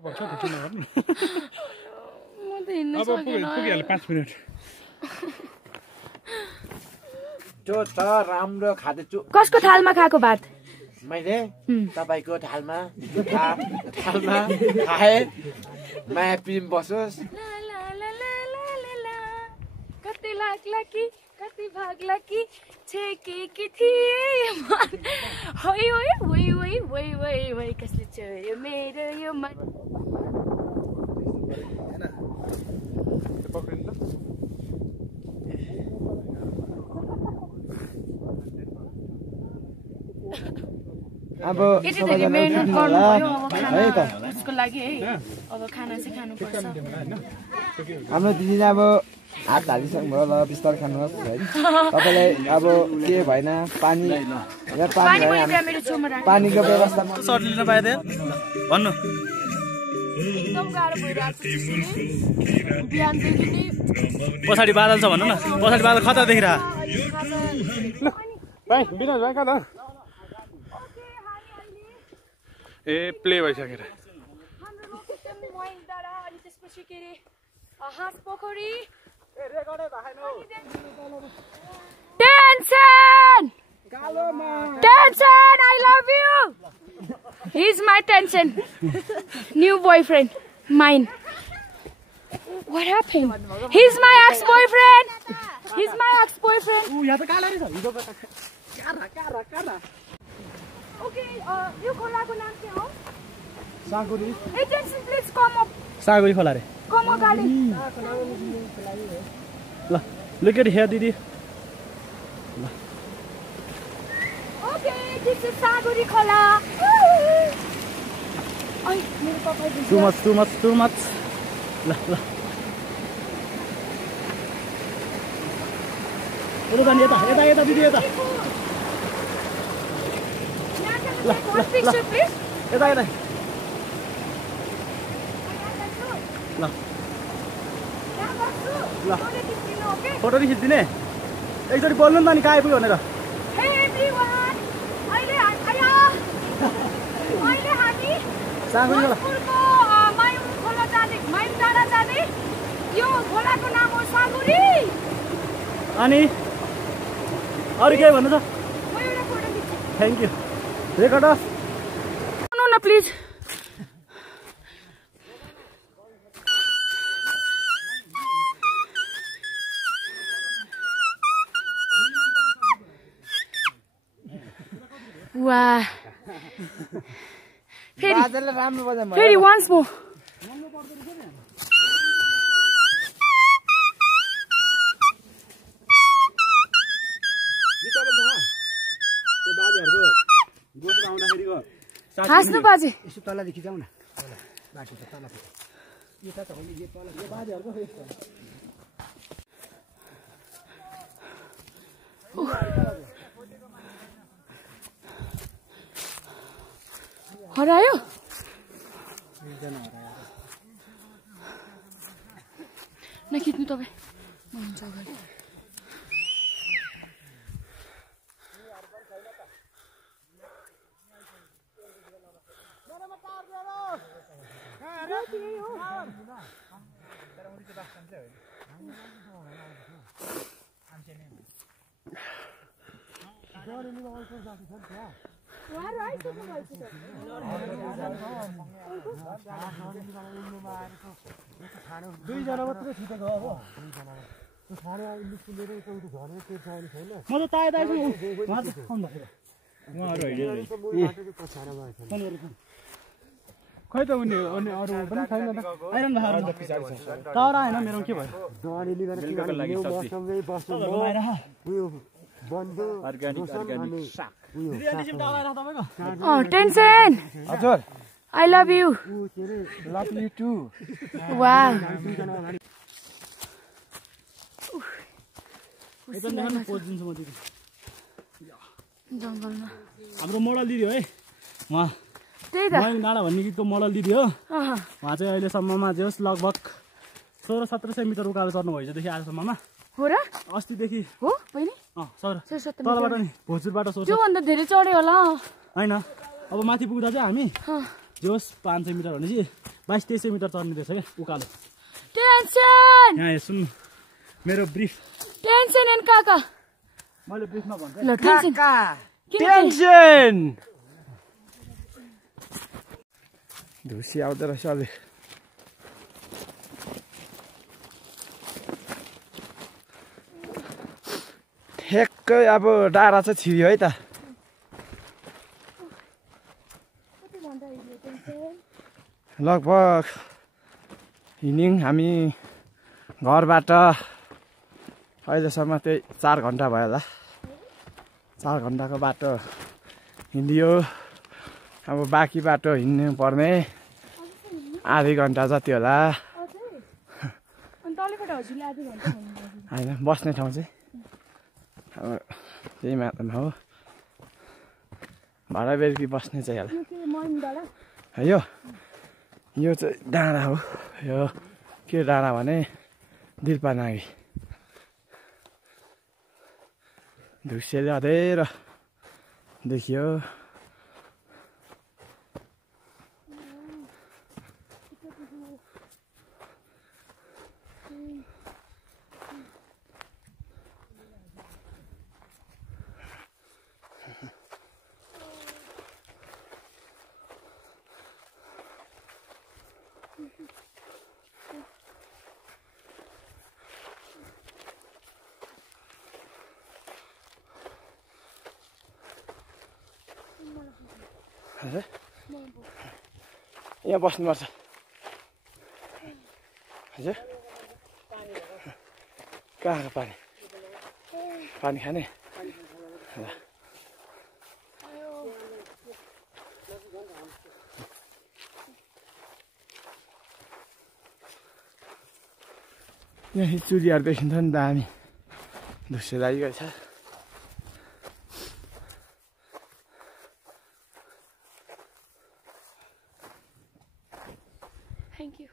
पुगिहाल्यो 5 minute त्यो छ राम्रो खाँदैछु कसको थालमा खाएको भात मैले तपाईको थालमा खाए माया पिम बसोस् कति लाग्ला कि कति भाग्ला कि छेकेकी थिए होइ होइ होइ होइ होइ होइ होइ कसले चोर्यो मेरो यो मन अब यतिधेरै मेहनत गर्नुभयो अब उसको लागि है अब खाना चाहिँ खानुपर्छ हाम्रो दिदीले अब हात हालिसक्नुभयो ल बिस्तार खानुहोस् है तपाईँलाई अब के भएन पानी पानीको व्यवस्था सर्ट लिन पाइदियो भन्नु एकदम गाह्रो भइरहेको छ बिहानदेखि नै पछाडि बादल छ भन्नु न पछाडि बादल खतरा देखिरह भाइ विनोद भाइ कता ए प्ले भइसकेर हाम्रो लोकेसन मोइन डाँडा अनि त्यसपछि के रे हाँस पोखरी Tension! I love you! He's my tension. New boyfriend. Mine. What happened? He's my ex-boyfriend. He's my ex-boyfriend. Okay, you खोलाको नाम के हो? सागुरी. Hey, tension, please come up. सागुरी खोला रे. Come up, darling. ल look at here दिदी. Okay, this is Saguri Khola. Ay, मेरो पापा Too much. ल यता दिदी यता. One picture, please. यता ल फोटो खिच्दिने एकचोटि बोल्नु नि त नि कहाँ आइपुग्यो भनेर Hey everyone! अहिले हामी सागुरी खोला मायुङ डाँडा जाने यो खोलाको नाम हो सागुरी अनि अरु के भन्नु छ म एउटा फोटो खिच्छु थ्यांक यू रेकर्ड न please Wow. Ferry, once more. हाँस्नु बाजे यसो तलदेखि जाऊ न बाटो त तल यता त होइन यो तल यो बाजेहरुको हरायो नखिच्नु तपाईँ म हुन्छ अगाडि दुईजना मात्रै छिटेको अब म त ताय ताय खै त उनी अरू पनि छैन त आइरहनु भएको तर होइन मेरो के भयो टेन्सन हजुर I love you. Love you too. Wow. जंगलमा हाम्रो मोडल दिदी हो है उहाँ त्यही त मोइन डाँडा भन्ने गीतको मोडल दिदी हो उहाँ चाहिँ अहिलेसम्ममा जे होस् लगभग 1600-1700 मिटर उकालो चढ्नु भइसदेखि आजसम्ममा हो र अस्तिदेखि हो बहिनी सर 1600 तलबाट नि भोजपुरबाट त्यो भन्दा धेरै चढ्यो होला हैन अब माथि पुग्दा चाहिँ हामी जे होस् 500 मिटर भनेपछि 22-23 मिटर चढ्ने रहेछ क्या उकालो। टेन्सन यहाँ सुन मेरो ब्रिफ टेन्सन एन्ड काका मैले ब्रिफमा भन्छु ल टेन्सन टेन्सन धुसी आउँदो रहेछ अलि ठ्याक्कै अब डाँडा चाहिँ छिर्यो है त लगभग हिँड्यौँ हामी घरबाट अहिलेसम्म त्यही 4 घन्टा भयो होला 4 घन्टाको बाटो हिँडियो अब बाँकी बाटो हिँड्नु पर्ने आधी घन्टा जति होला होइन बस्ने ठाउँ चाहिँ अब त्यही मात्रामा हो भाडा बेलुकी बस्ने चाहिँ होला यो चाहिँ डाँडा हो यो के डाँडा भने दिलपानागी धुस्सेले अधेर देखियो यहाँ बस्नुपर्छ हजुर कहाँको पानी पानी खाने यहाँ चुरीहरू देखिन्छ नि दामी धुस्से लागिरहेको छ Thank you.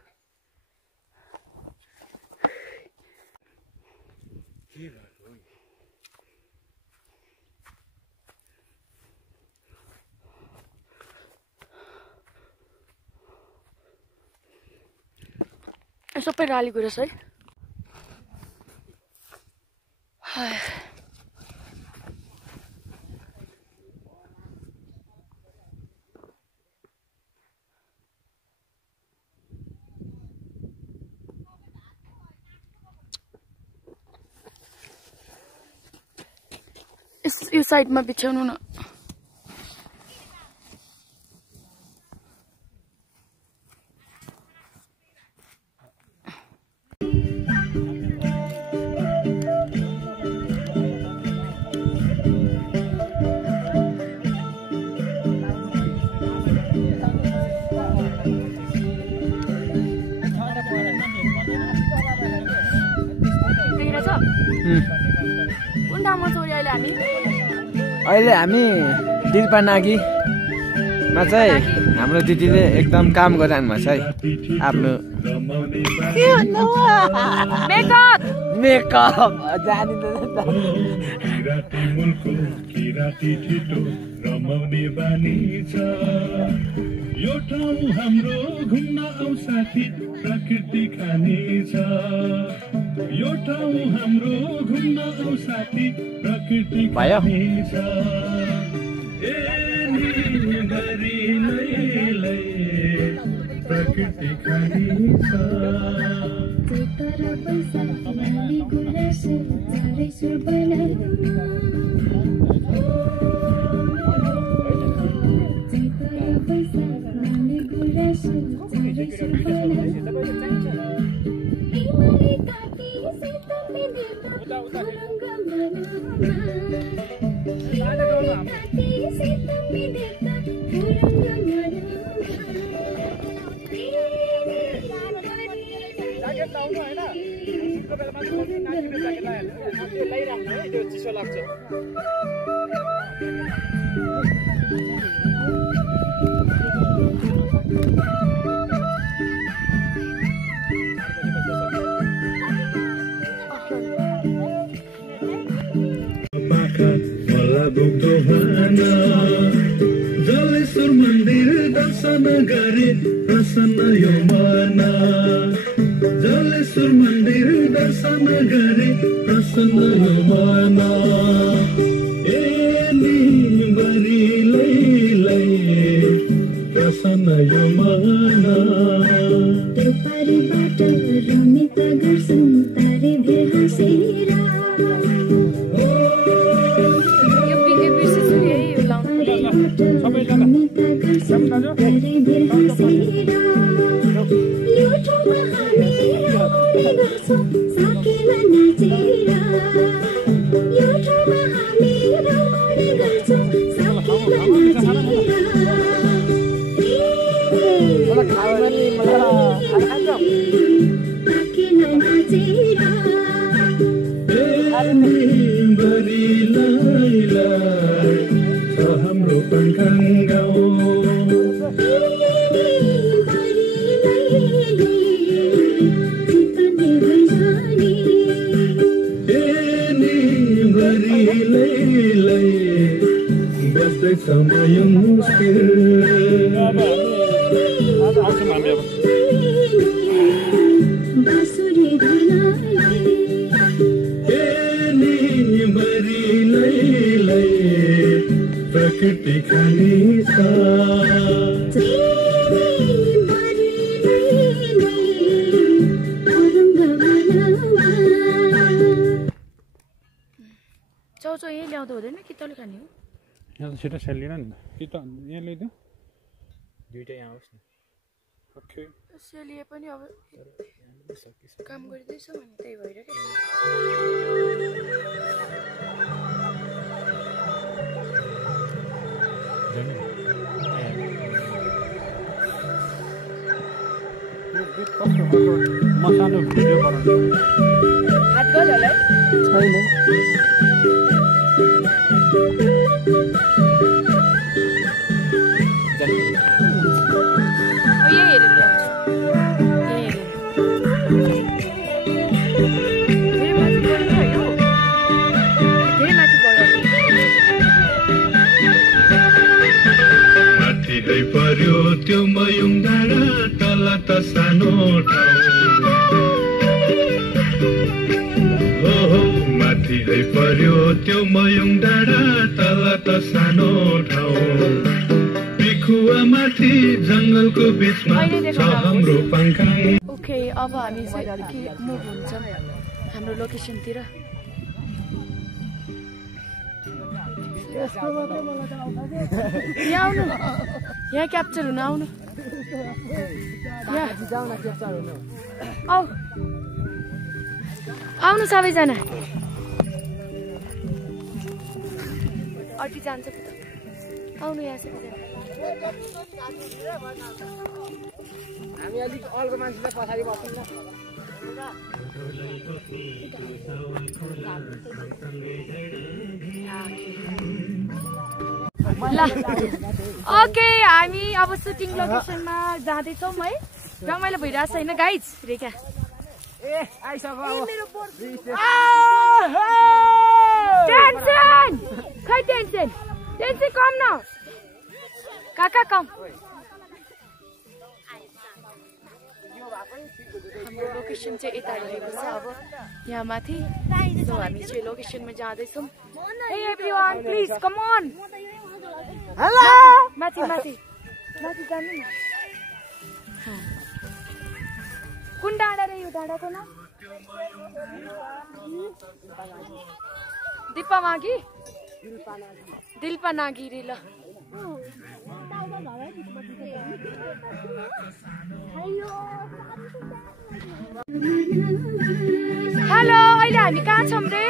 सबै रालीको रहेछ है यो साइडमा बिछाउनु न कुन ठाउँमा छौँ अहिले हामी दिलपानागीमा चाहिँ हाम्रो दिदीले एकदम काम गरिरहनु भएको छ है आफ्नो मेकअप यो ठाउँ हाम्रो घुम्न आऊ साथी प्रकृति खाने छ यो ठाउँ हाम्रो घुम्न आऊ साथी प्रकृति खाने छ ए निगरी लैलै प्रकृति खाने छ तर पैसा माली गुरास चारै सुर बनाउनु चिसो लाग्छ जलेश्वर मन्दिर दर्शन गरे प्रसन्न यो मन जलेश्वर मन्दिर दर्शन गरे प्रसन्न यो मन प्रसन्न यो मन तपाईँबाट रमित गर्छन् तारे भेर हाँसेर यो बिर्सेछु नि है यो लाउनु रमित गर्छन् तारे भेर हाँसेर यो ठाउँमा हामी रमाउने गर्छौँ साकेला नाचेर यो ठाउँमा हामी रमाउने गर्छौँ साकेला नाचेर हाम्रो पङ्खाङ गाउँ बस्दैछ समय मुस्किल प्रकृति खाली चाउचाउ यही ल्याउँदा हुँदैन कि तैँले खाने हो यहाँ त छिटो सेलिएन नि कि त यहाँ ल्याइदियो दुईटा यहाँ होस् न ओके सेलिए पनि अब काम गरिँदैछ भने त्यही भएर क्या म सानो भिडियो बनाउँछु हात गयो होला छैन यही हेरेर ल्याउँछु यही हेरेर धेरै माथि गयो होइन धेरै माथि गयो माथि है पर्यो त्यो मयुङ डाँडा तल त सानो ठाउँ हो माथि है पर्यो त्यो मयुङ डाँडा तल त सानो ठाउँ पिखुवा माथि जङ्गलको बिचमा छ हाम्रो पङ्खाङ ओके अब हामी चाहिँ अलिकति मुभ हुन्छौँ हाम्रो लोकेसनतिर यहाँ आउनु यहाँ क्याप्चर हुन आउनु आउनु सबैजना अटी जान्छ आउनु यहाँ सबैजना हामी अलिक अल्गो मान्छेलाई पछाडि बस्छौँ ल ओके हामी अब सुटिङ लोकेसनमा जाँदैछौँ है रमाइलो भइरहेको छैन गाइज रेखा टेन्सन खै टेन्सन टेन्सन कम न काका कम हाम्रो लोकेसन चाहिँ यता रहेको छ अब यहाँ माथि सो हामी चाहिँ लोकेसनमा जाँदैछौँ hey everyone please come on hello माथि माथि माथि जानु न कुन डाँडा रे यो डाँडाको नाम दिपामागी दिल्पनागी रे ल हेलो अहिले हामी कहाँ छौँ रे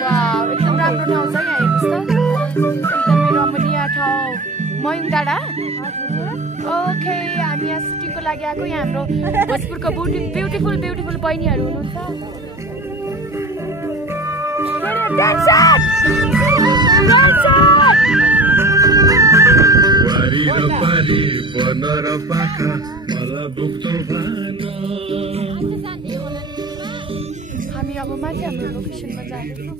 वाउ एकदम राम्रो ठाउँ छ यहाँ हेर्नुहोस् त एकदमै रमणीय ठाउँ मयुङ डाँडा ओके हामी यहाँ सुटिङको लागि आएको यहाँ हाम्रो भोजपुरको ब्युटिफुल ब्युटिफुल बहिनीहरू हुनुहुन्छ हामी अब माथि हाम्रो लोकेसनमा जाँदैछौँ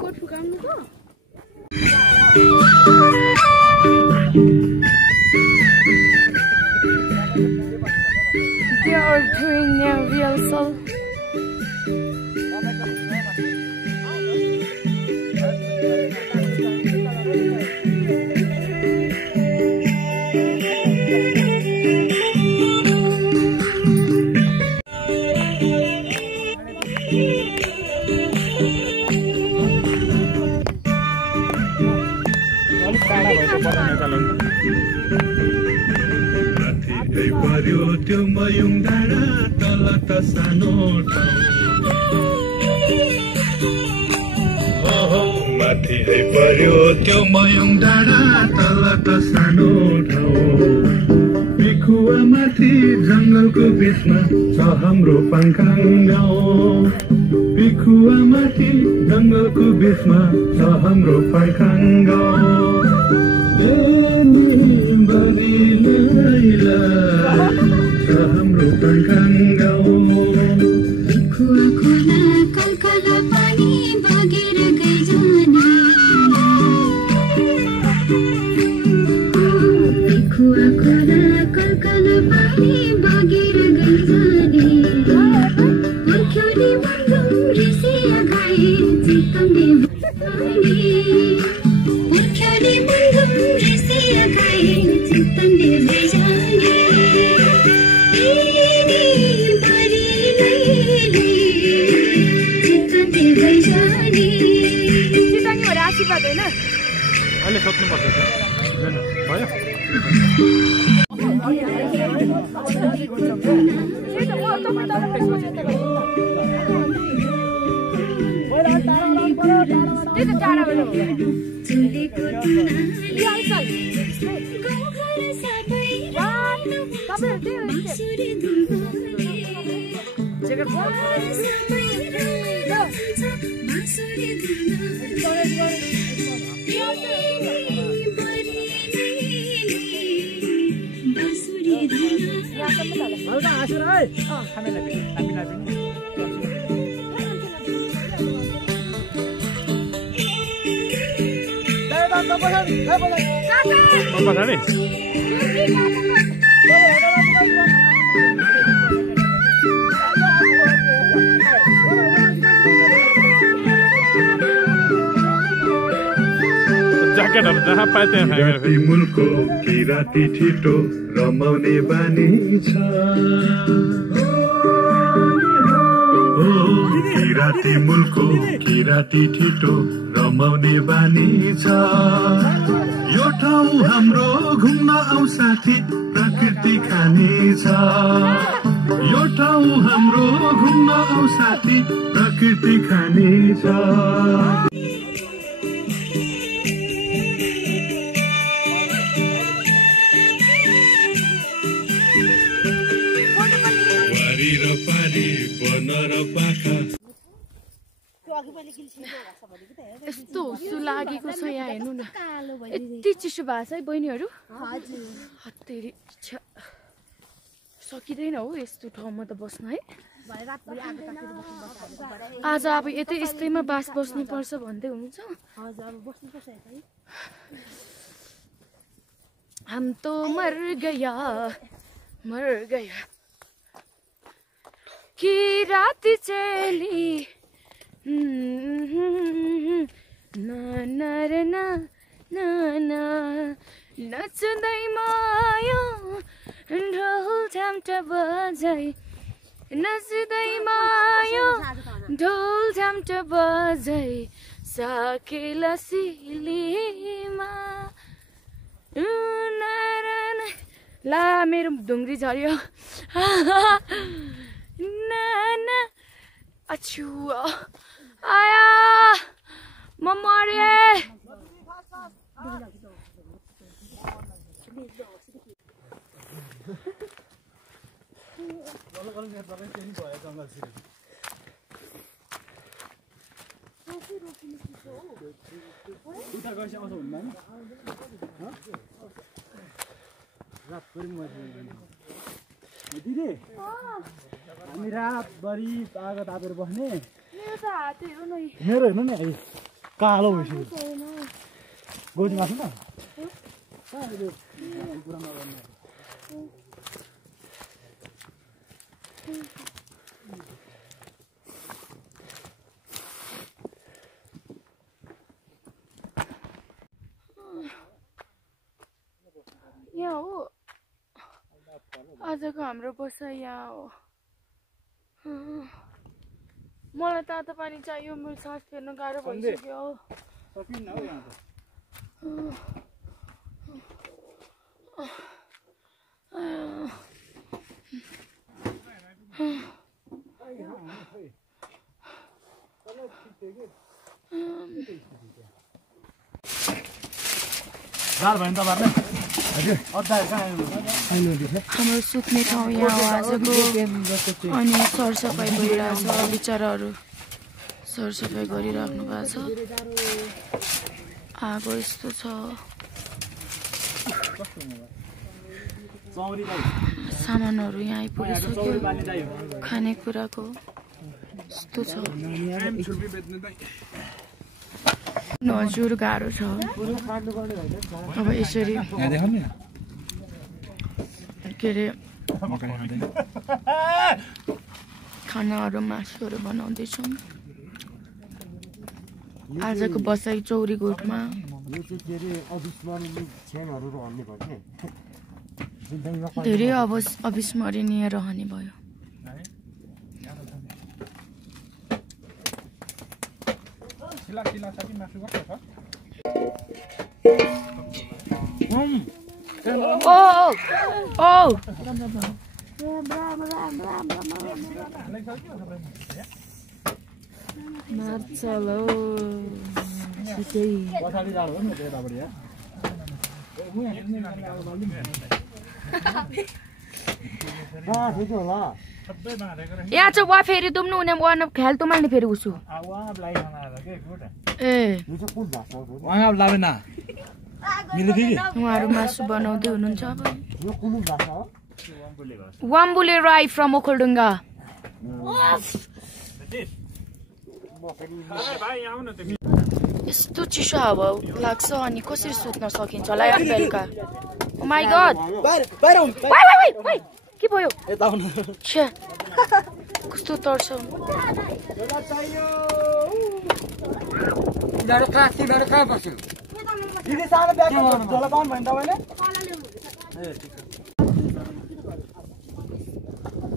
कोट फुकाउनु को They are doing their rehearsal. माथि पर्यो त्यो मयुङ डाँडा तल त सानो ठाउँ माथि पर्यो त्यो मयुङ डाँडा तल त सानो ठाउँ पिखुवा माथि जङ्गलको बिचमा छ हाम्रो पाङखाङ गाउँ पिखुवा माथि जङ्गलको बिचमा छ हाम्रो पाङखाङ गाउँ हाम्रो पाङखाङ गाउँ पिखुवा खोला कलकला पानी बगेर गइजाने पिखुवा खोला कलकला पानी बगेर गइजाने पर्ख्यौली मन्दम रिसिया खाए चितमले पर्ख्यौली मन्दम रिसिया खाए चितमले गइजाने अहिले सोध्नुपर्छ भयो पछाडि ज्याकेटहरु जहाँ पाए त्यहाँ किराती मुलको किराती ठिटो रमाउने बानी छ किराती मुलको किराती ठिटो रमाउने बानी छ यो ठाउँ हाम्रो घुम्न आऊ साथी प्रकृति खानी छ यो ठाउँ हाम्रो घुम्न आऊ साथी प्रकृति खानी छ यस्तो हुस्सु लागेको छ यहाँ हेर्नु न यति चिसो भएको छ है बहिनीहरू सकिँदैन हो यस्तो ठाउँमा त बस्न है आज अब यस्तैमा बास बस्नुपर्छ भन्दै हुनुहुन्छ हम तो मर गया कि रात चली ना ना रे ना ना ना नच्दै माया ढोल झ्याम्टा बजाई नच्दै माया ढोल झ्याम्टा बजाई साकेला सिलीमा ला मेरो ढुङ्ग्री झऱ्यो ना अछु आया म मरे उता गएपछि आउँछ हुन्न दिदी हामी रातभरि आगो तापेर बस्ने मेरो हेर्नु नि अहिले कालो भइसक्यो गोजी मासु न कुरा नगर्नु यहाँ हो आजको हाम्रो बसाइ यहाँ हो मलाई तातो पानी चाहियो मेरो सास फेर्न गाह्रो भइसक्यो हाम्रो सुत्ने ठाउँ यहाँ हो आजको अनि सरसफाइ भइरहेछ बिचराहरू सरसफाइ गरिराख्नु भएको छ आगो यस्तो छ सामानहरू यहाँ आइपुगिसक्यो खानेकुराको यस्तो छ हजुर गाह्रो छ अब यसरी के अरे खानाहरू मासुहरू बनाउँदैछौँ आजको बसाइ चौरी गोठमा धेरै अविस्मरणीय रहने भयो यहाँ चाहिँ वा फेरि दुम्नु हुने वा ख्याल तुमाल्ने फेरि उसो उहाँहरू मासु बनाउँदै हुनुहुन्छ अब वाम्बुले राई फ्रम ओखलढुङ्गा यस्तो चिसो हावा लाग्छ अनि कसरी सुत्न सकिन्छ होला यार बेलुका ओ माय गॉड के भयो छ्या कस्तो तर्छ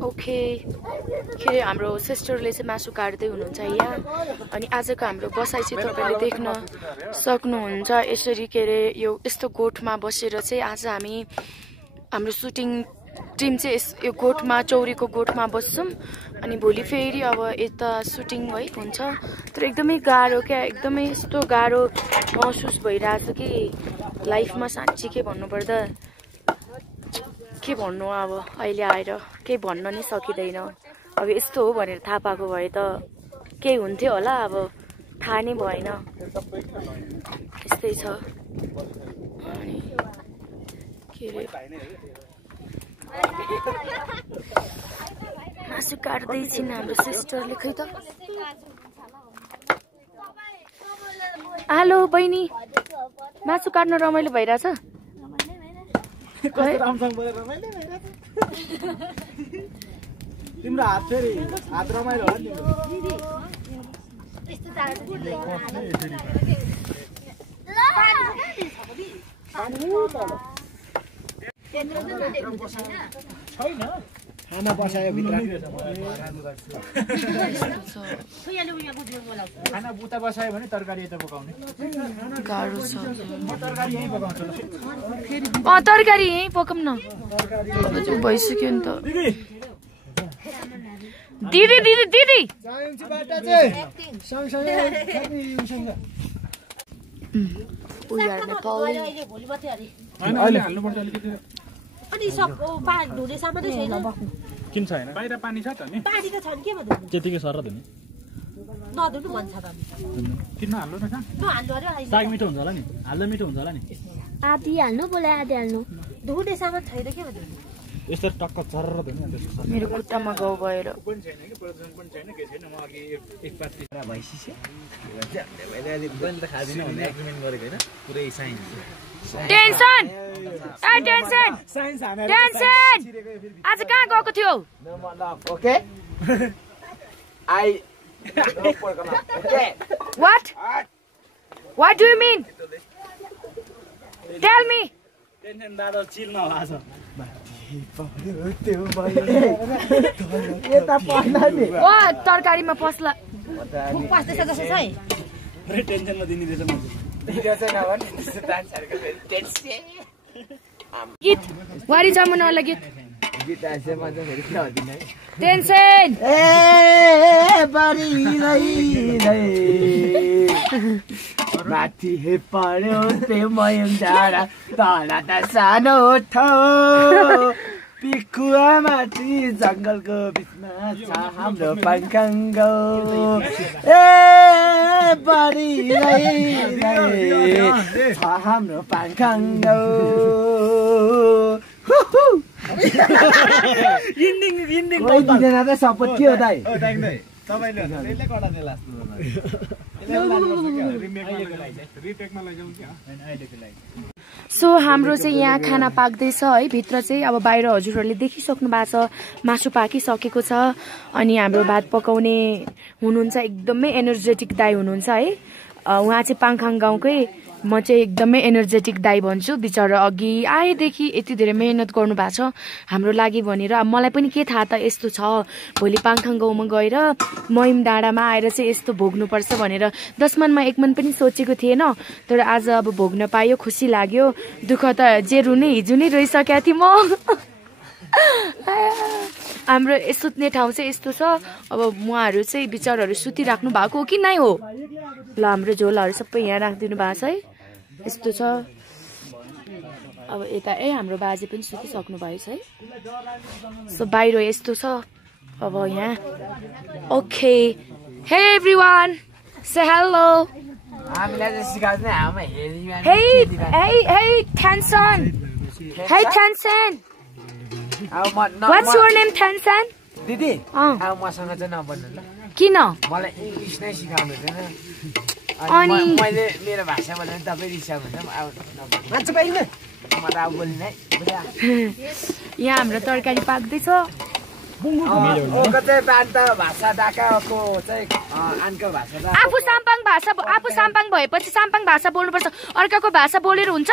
ओके के अरे हाम्रो सिस्टरले चाहिँ मासु काट्दै हुनुहुन्छ यहाँ अनि आजको हाम्रो बसाइ चाहिँ तपाईँले देख्न सक्नुहुन्छ यसरी के अरे यो यस्तो गोठमा बसेर चाहिँ आज हामी हाम्रो सुटिङ टिम चाहिँ यो गोठमा चौरीको गोठमा बस्छौँ अनि भोलि फेरि अब यता सुटिङ है हुन्छ तर एकदमै गाह्रो क्या एकदमै यस्तो गाह्रो महसुस भइरहेछ कि लाइफमा साँच्ची के भन्नुपर्दा के भन्नु अब अहिले आएर केही भन्न नै सकिँदैन अब यस्तो हो भनेर थाहा पाएको भए त केही हुन्थ्यो होला अब थाहा नै भएन यस्तै छ अनि के अरे मासु काट्दैछन् हाम्रो सिस्टरले खै त हेलो बहिनी मासु काट्न रमाइलो भइरहेछ तिम्रो हात फेरि हात रमाइलो होला खाना बसायो भित्र खाना बुता बसायो भने तरकारी यता पकाउने गाह्रो छ तरकारी यहीँ पकाउँछु तरकारी यहीँ पकाउँ न भइसक्यो नि त दिदी दिदी दिदी किन छैन बाहिर पानी छ त नि त्यतिकै सर नि नदुनु मन छ त किन हाल्नु न नहाल्नु अरे साग मिठो हुन्छ होला नि हाल्दा मिठो हुन्छ होला नि आधी हाल्नु बोले आधी हाल्नु धुने सामान छैन के भन्नु यस्तो टक्क चर्र धुनु त्यसको मेरो खुट्टामा गाउँ गएर टेन्सन आज कहाँ गएको थियो okay I What do you mean? Tell me. Tension दादा चिल नभएको ओ तरकारीमा पस्ला पस्दैछ जस्तो छ है छ टेन्सनमा दिने रहेछ गीत वारी जमुनावाला गीत टेन्सन माथि हे पर्यो त्यो मयम डाँडा तल त सानो ठाउँ पिकुवा माथि जङ्गलको बिचमा छ हाम्रो पाङखाङ गाउँ ए बढीलाई छ हाम्रो पाङखाङ गाउँ सपोर्ट के हो दाइ सो हाम्रो चाहिँ यहाँ खाना पाक्दैछ है भित्र चाहिँ अब बाहिर हजुरहरूले देखिसक्नु भएको छ मासु पाकिसकेको छ अनि हाम्रो भात पकाउने हुनुहुन्छ एकदमै एनर्जेटिक दाइ हुनुहुन्छ है उहाँ चाहिँ पाङखाङ गाउँकै म चाहिँ एकदमै एनर्जेटिक दाइ भन्छु बिचरा अघि आएदेखि यति धेरै मेहनत गर्नु भएको छ हाम्रो लागि भनेर मलाई पनि के थाहा त यस्तो छ भोलि पाङखाङ गाउँमा गएर मयम डाँडामा आएर चाहिँ यस्तो भोग्नुपर्छ भनेर 10 मनमा 1 मन पनि सोचेको थिएन तर आज अब भोग्न पायो खुसी लाग्यो दुःख त जे रुने हिजो नै रोइसकेको थिएँ म हाम्रो सुत्ने ठाउँ चाहिँ यस्तो छ अब उहाँहरू चाहिँ बिचराहरू सुतिराख्नु भएको हो कि नै हो ल हाम्रो झोलाहरू सबै यहाँ राखिदिनु भएको छ है यस्तो छ अब यता हाम्रो बाजे पनि सुतिसक्नु भएको छ है सो बाहिर यस्तो छ अब यहाँ ओके हे एभ्रीवान से हेलो हामीलाई चाहिँ सिकाउँदैन हामा हेरिमा हे टेन्सन हे tension What's your name, Tansan? दिदी अब मसँग चाहिँ नबन्नु ल किन मलाई इङ्ग्लिस नै सिकाउनु हुँदैन अनि मैले मेरो भाषा बोल्दा तपाईँ रिसाउनु हुन्छ अब मान्छे पाइन्न म त अब बोल्ने यहाँ हाम्रो तरकारी पाक्दैछ कतै बान्ता भाषा डाकाको चाहिँ आनको भाषा आफू साम्पाङ भएपछि साम्पाङ भाषा बोल्नुपर्छ अर्काको भाषा बोलेर हुन्छ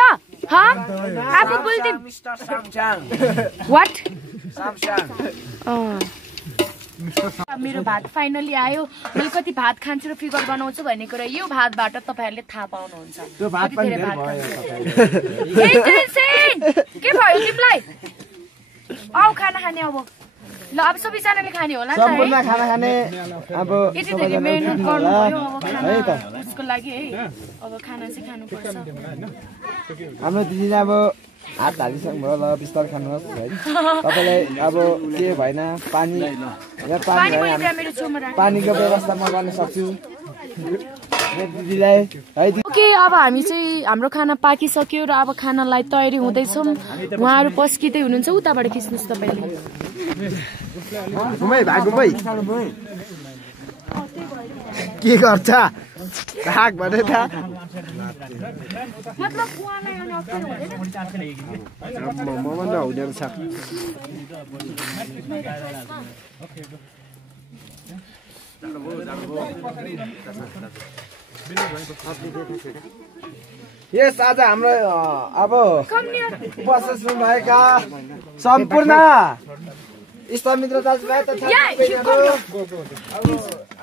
आफू बोल्दिन मिस्टर सामसाङ व्हाट सामसाङ मेरो भात फाइनली आयो मैले कति भात खान्छु र फिगर बनाउँछु भन्ने कुरा यो भातबाट तपाईहरुले थाहा पाउनुहुन्छ त्यो भात पनि धेरै भयो के भयो तिमीलाई आउ खाना खाने अब ल अब सबैजनाले खाने होला नि त सम्पूर्ण खाना खाने अब यति धेरै मेहनत गर्नुभयो अब खाना त्यसको लागि है अब खाना चाहिँ खानुपर्छ हाम्रो दिदीले अब हात हालिसक्नुभयो ल बिस्तारै खानुहोस् है तपाईलाई अब के भएन पानी पानीको व्यवस्था म गर्न सक्छु दिदीलाई है ओके अब हामी चाहिँ हाम्रो खाना पाकिसक्यो र अब खानालाई तयारी हुँदैछौँ उहाँहरू पस्किँदै हुनुहुन्छ उताबाट खिच्नुहोस् तपाईँले के गर्छ भाग भने त यस आज हाम्रो अब उपस्थित भएका सम्पूर्ण इष्टमित्र दाजुभाइ तथा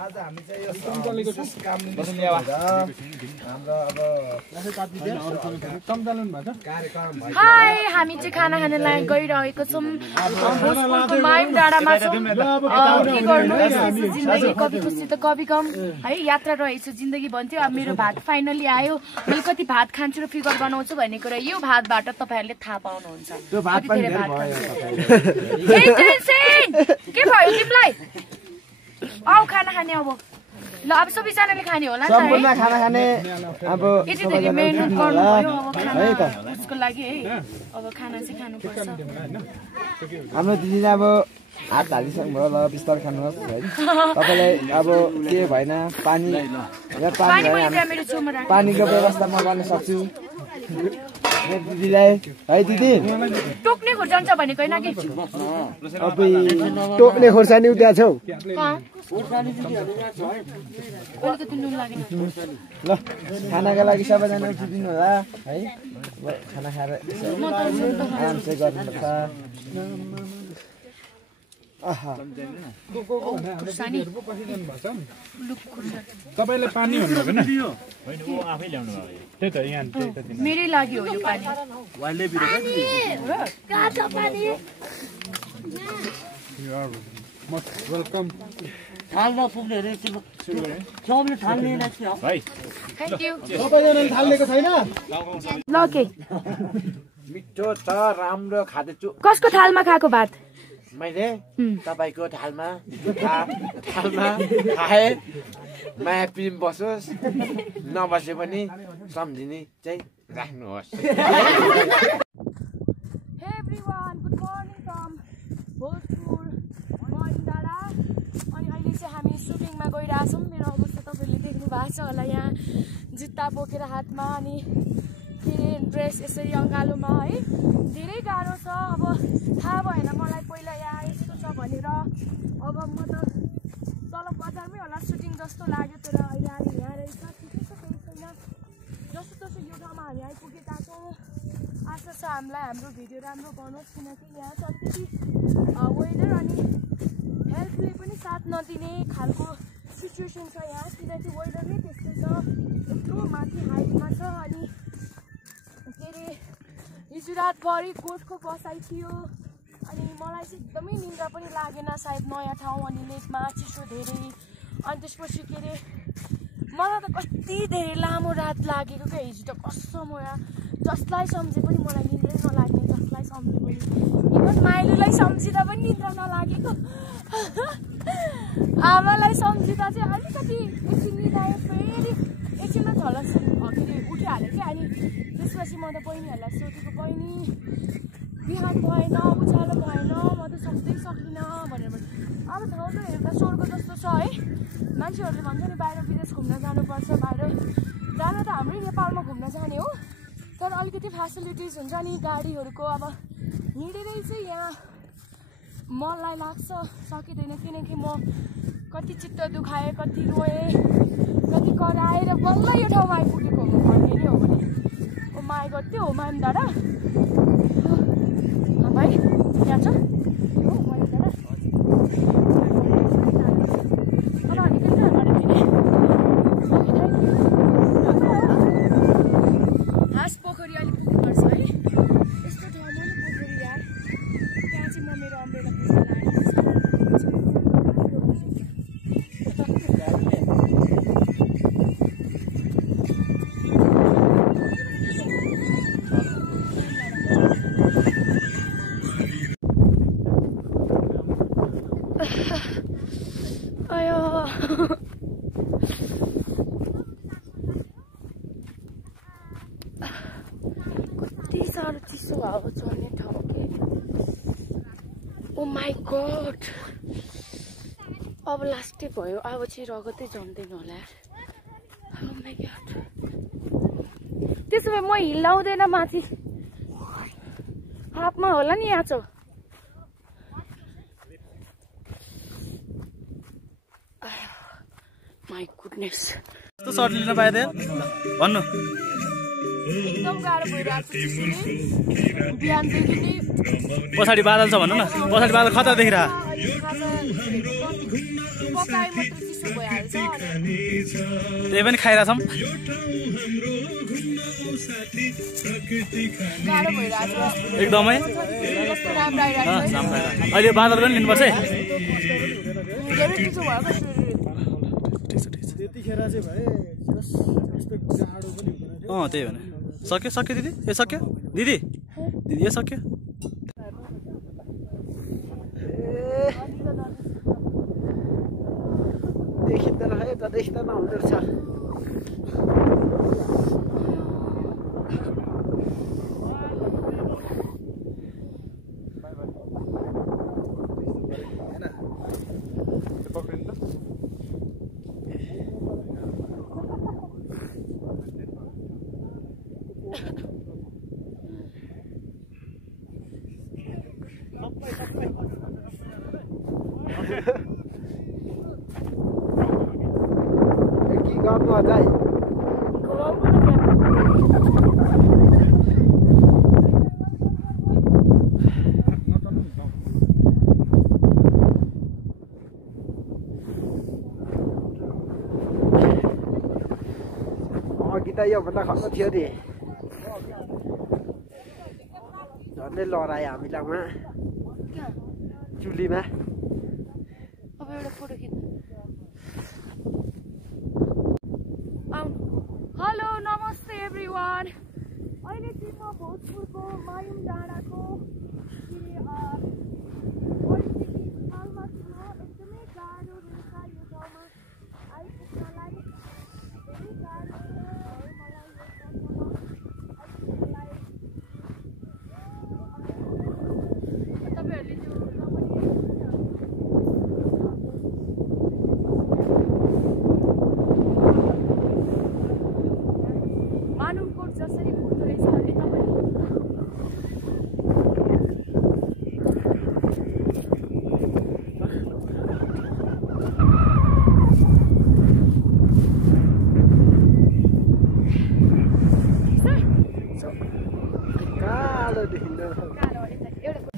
आज हामी चाहिँ हाय हामी चाहिँ खाना खानलाई गइरहेको छौँ भोजपुरको मयम डाँडामा छौँ के गर्नु जिन्दगी कवि खुसी त कवि कम है यात्रा रहेछ जिन्दगी भन्थ्यो अब मेरो भात फाइनली आयो मैले कति भात खान्छु र फिगर बनाउँछु भन्ने कुरा यो भातबाट तपाईँहरूले थाहा पाउनुहुन्छ के भयो तिमीलाई आउ खाना खाने अब ल अब सबैजनाले खाने होला नि सम्पूर्ण खाना खाने अब यति धेरै मेहनत गर्नुभयो अब खाना उसको लागि है अब खाना चाहिँ खानुपर्छ हाम्रो दिदीले अब हात हालिसक्नुभयो ल बिस्तारै खानुहोस् है तपाईँलाई अब के भएन पानी पानीको व्यवस्था म गर्न सक्छु दिदीलाई है दिदी टोक्ने खोर्सानी छ भनेको होइन कि अब टोक्ने खोर्सानी उता छौ अलिकति नुन लागेन ल खानाको लागि सबैजना उठिदिनु होला है खाना खाएर आरामसे गर्नुपर्छ तपाईँले पानी भन्नुभएको होइन त्यही त यहाँ मेरै लागि हो यो पानी वेलकम थाल्न पुग्ने रे सबले थाल्ने थ्याङ्क यू सबैजनाले थाल्नेको छैन ल के मिठो छ राम्रो खाँदैछु कसको थालमा खाएको भात मैले तपाईँको थालमा खाए माया प्रेम बसोस् नबसे पनि सम्झिने चाहिँ राख्नुहोस् Hey everyone, good morning from Bhojpur मइडाँडा अनि अहिले चाहिँ हामी सुटिङमा गइरहेछौँ मेरो अवस्था तपाईँहरूले देख्नु भएको छ होला यहाँ जुत्ता बोकेर हातमा अनि के अरे ड्रेस यसरी अँगालोमा है धेरै गाह्रो छ अब थाहा भएन मलाई पहिला यहाँ यस्तो छ भनेर अब म त तल बजारमै होला सुटिङ जस्तो लाग्यो तर अहिले हामी यहाँ रहेछ ठिकै छ केही छैन जस्तो तस्तो यो ठाउँमा हामी आइपुगेका छौँ आशा छ हामीलाई हाम्रो भिडियो राम्रो बनोस् किनकि यहाँ छ त्यति वेदर अनि हेल्थले पनि साथ नदिने खालको सिचुएसन छ यहाँ किनकि वेदर नै त्यस्तै छ यत्रो माथि हाइटमा छ अनि के अरे हिजो रातभरि गोठको बसाइ थियो अनि मलाई चाहिँ एकदमै निन्द्रा पनि लागेन सायद नयाँ ठाउँ अनि लेकमा चिसो धेरै अनि त्यसपछि के अरे मलाई त कति धेरै लामो रात लागेको क्या हिजो त कसम हो यहाँ जसलाई सम्झे पनि मलाई निन्द्रै नलाग्ने जसलाई सम्झे पनि इभन माइलीलाई सम्झिँदा पनि निन्द्रा नलागेको आमालाई सम्झिँदा चाहिँ अलिकति एकछिन निदायो फेरि एकछिनमा झलक के अरे उठिहाल्यो क्या अनि त्यसपछि म त बहिनीहरूलाई सोधेको बहिनी बिहान भएन उज्यालो भएन म त सक्दै सक्दिनँ भनेर अब ठाउँ त हेर्दा स्वर्ग जस्तो छ है मान्छेहरूले भन्छ नि बाहिर विदेश घुम्न जानुपर्छ बाहिर जान त हाम्रै नेपालमा घुम्न जाने हो तर अलिकति फेसिलिटिज हुन्छ नि गाडीहरूको अब हिँडेरै चाहिँ यहाँ मलाई लाग्छ सकिँदैन किनकि म कति चित्त दुखाएँ कति रोएँ कति कराएर बल्ल यो ठाउँमा आइपुगेको हो भन्ने नै हो भने ओ माया गर्थ्यो हो माया दादा भाइ यहाँ छ हो माया दादा हाँस पोखरी अलिक पुग्नुपर्छ है यस्तो ठाउँमा नि पोखरी यार त्यहाँ चाहिँ म मेरो अम्ब्रेला पुग्न कति साह्रो चिसो हावा चल्ने ठाउँ के ओ माई गॉड अब लास्टै भयो अब चाहिँ रगतै जम्दैन होला ओ माई गॉड त्यसो भए म हिलाउँदैन माथि हातमा होला नि यहाँ छ माई गुडनेस कस्तो सर्ट लिन पाए थियो भन्नु एकदम गाह्रो भइरहेको छ बिहानदेखि नै पछाडि बादल छ भन्नु न पछाडि बादल खतरा देखिरह त्यही पनि खाइरहेछौँ एकदमै अहिले बादल पनि लिनुपर्छ है त्यही भने सक्यो सक्यो दिदी ए सक्यो दिदी दिदी ए सक्यो देखिँदैन है त देख्दैन हुँदो रहेछ गर्नु अझै अघि त योभन्दा खर्च थियो नि झन्डै लडायो हामीलाई उहाँ चुलीमा अब एउटा फोटो खिच्नु हेलो नमस्ते एभ्रिवान अहिले चाहिँ म भोजपुरको मायुङ डाँडाको परिस्थिति हालमा छु एकदमै गाह्रो रहेछ यो ठाउँमा आइपुग्नलाई धेरै गाह्रो छ मलाई यो ठाउँमा आइपुग्नलाई तपाईँहरूले त्यो मानुमकोट जसरी पुग्दो रहेछ भने तपाईँ कालो देखिँदो कालो रहेछ एउटा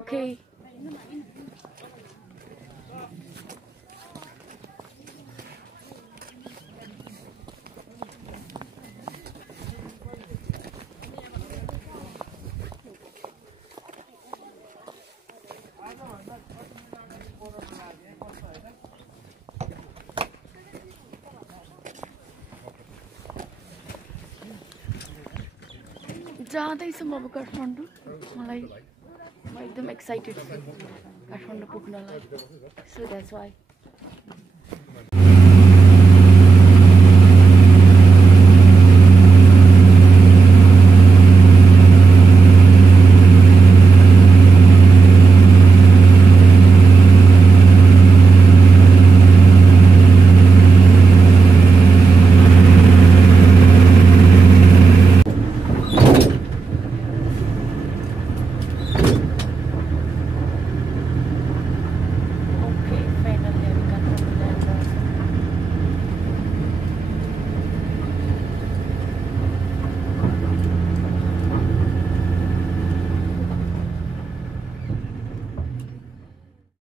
Okay. जाँदैछु म अब काठमाडौँ मलाई म एकदम एक्साइटेड छु काठमाडौँ पुग्नलाई सो द्याट्स वाइ